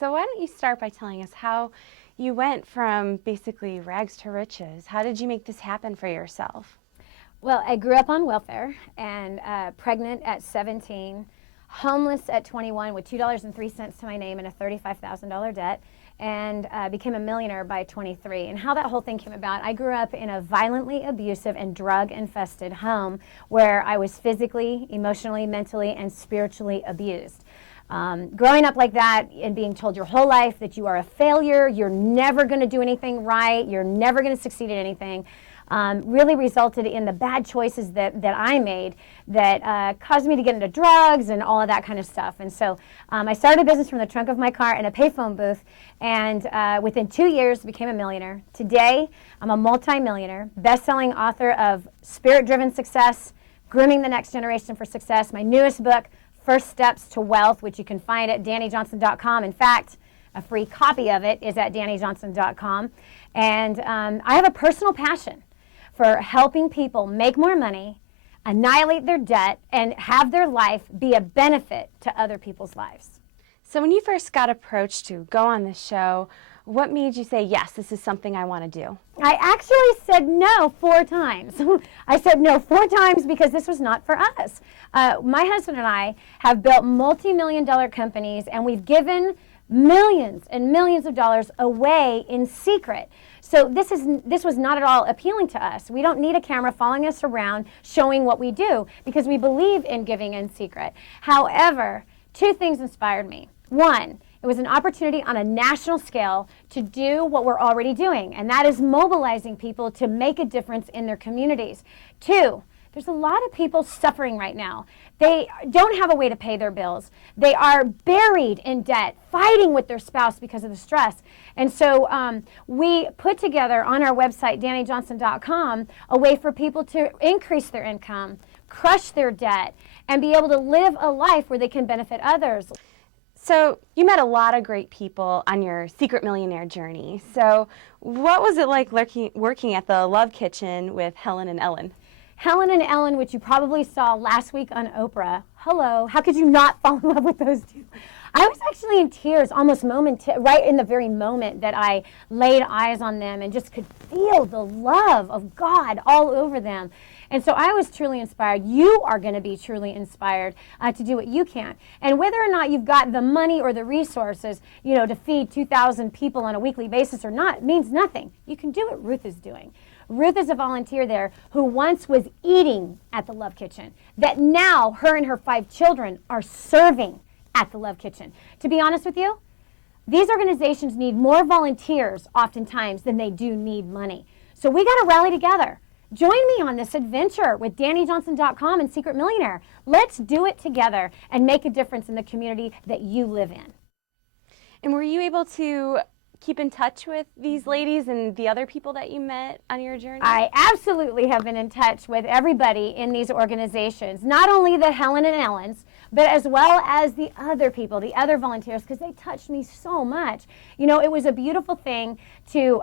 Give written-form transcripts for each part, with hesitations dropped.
So why don't you start by telling us how you went from basically rags to riches? How did you make this happen for yourself? Well, I grew up on welfare and pregnant at 17, homeless at 21 with $2.03 to my name and a $35,000 debt, and became a millionaire by 23. And how that whole thing came about, I grew up in a violently abusive and drug-infested home where I was physically, emotionally, mentally, and spiritually abused. Growing up like that and being told your whole life that you are a failure, you're never going to do anything right, you're never going to succeed at anything, really resulted in the bad choices that I made that caused me to get into drugs and all of that kind of stuff. And so I started a business from the trunk of my car in a payphone booth, and within 2 years became a millionaire. Today, I'm a multi-millionaire, best-selling author of Spirit-Driven Success, Grooming the Next Generation for Success, my newest book, First Steps to Wealth, which you can find at DaniJohnson.com. In fact, a free copy of it is at DaniJohnson.com. And I have a personal passion for helping people make more money, annihilate their debt, and have their life be a benefit to other people's lives. So when you first got approached to go on this show, what made you say, yes, this is something I want to do? I actually said no 4 times. I said no 4 times because this was not for us. My husband and I have built multi-million-dollar companies, and we've given millions and millions of dollars away in secret. So this was not at all appealing to us. We don't need a camera following us around showing what we do because we believe in giving in secret. However, 2 things inspired me. 1, it was an opportunity on a national scale to do what we're already doing, and that is mobilizing people to make a difference in their communities. 2, there's a lot of people suffering right now. They don't have a way to pay their bills. They are buried in debt, fighting with their spouse because of the stress. And so we put together on our website, DaniJohnson.com, a way for people to increase their income, crush their debt, and be able to live a life where they can benefit others. So you met a lot of great people on your secret millionaire journey. So what was it like working at the Love Kitchen with Helen and Ellen? Helen and Ellen, which you probably saw last week on Oprah. Hello, how could you not fall in love with those two? I was actually in tears almost right in the very moment that I laid eyes on them and just could feel the love of God all over them. And so I was truly inspired. You are going to be truly inspired to do what you can. And whether or not you've got the money or the resources, to feed 2,000 people on a weekly basis or not, means nothing. You can do what Ruth is doing. Ruth is a volunteer there who once was eating at the Love Kitchen, that now her and her 5 children are serving at the Love Kitchen. To be honest with you, these organizations need more volunteers oftentimes than they do need money. So we got to rally together. Join me on this adventure with DaniJohnson.com and Secret Millionaire. Let's do it together and make a difference in the community that you live in. And were you able to keep in touch with these ladies and the other people that you met on your journey? I absolutely have been in touch with everybody in these organizations, not only the Helen and Ellens, but as well as the other people, the other volunteers, because they touched me so much. It was a beautiful thing to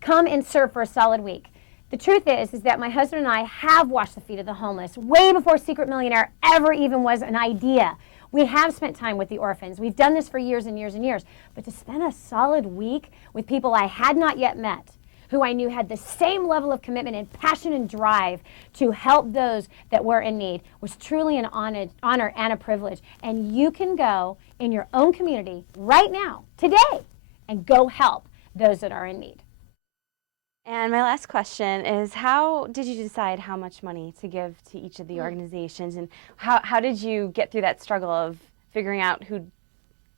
come and serve for a solid week. The truth is that my husband and I have washed the feet of the homeless way before Secret Millionaire ever even was an idea. We have spent time with the orphans. We've done this for years and years and years. But to spend a solid week with people I had not yet met, who I knew had the same level of commitment and passion and drive to help those that were in need, was truly an honor and a privilege. And you can go in your own community right now, today, and go help those that are in need. And my last question is, how did you decide how much money to give to each of the organizations, and how did you get through that struggle of figuring out who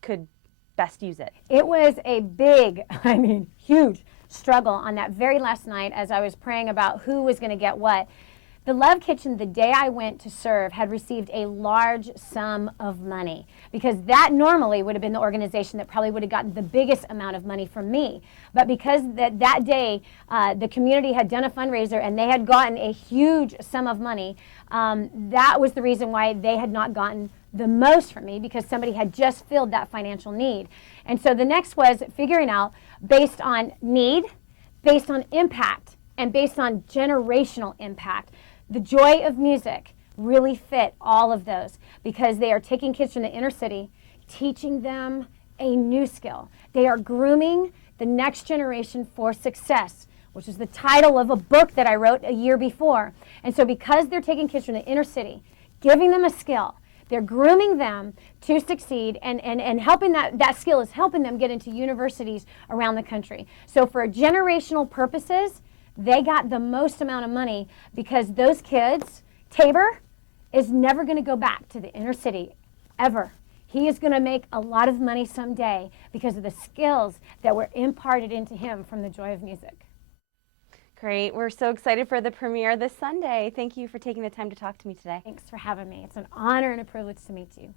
could best use it? It was a big, huge struggle on that very last night as I was praying about who was going to get what. The Love Kitchen, the day I went to serve, had received a large sum of money because that normally would have been the organization that probably would have gotten the biggest amount of money from me. But because that day the community had done a fundraiser and they had gotten a huge sum of money, that was the reason why they had not gotten the most from me, because somebody had just filled that financial need. And so the next was figuring out, based on need, based on impact, and based on generational impact. The Joy of Music really fit all of those because they are taking kids from the inner city, teaching them a new skill. They are grooming the next generation for success, which is the title of a book that I wrote a year before. And so because they're taking kids from the inner city, giving them a skill, they're grooming them to succeed, and helping that skill is helping them get into universities around the country. So for generational purposes, they got the most amount of money because those kids, Tabor is never going to go back to the inner city ever. He is going to make a lot of money someday because of the skills that were imparted into him from the joy of music. Great. We're so excited for the premiere this Sunday. Thank you for taking the time to talk to me today. Thanks for having me. It's an honor and a privilege to meet you.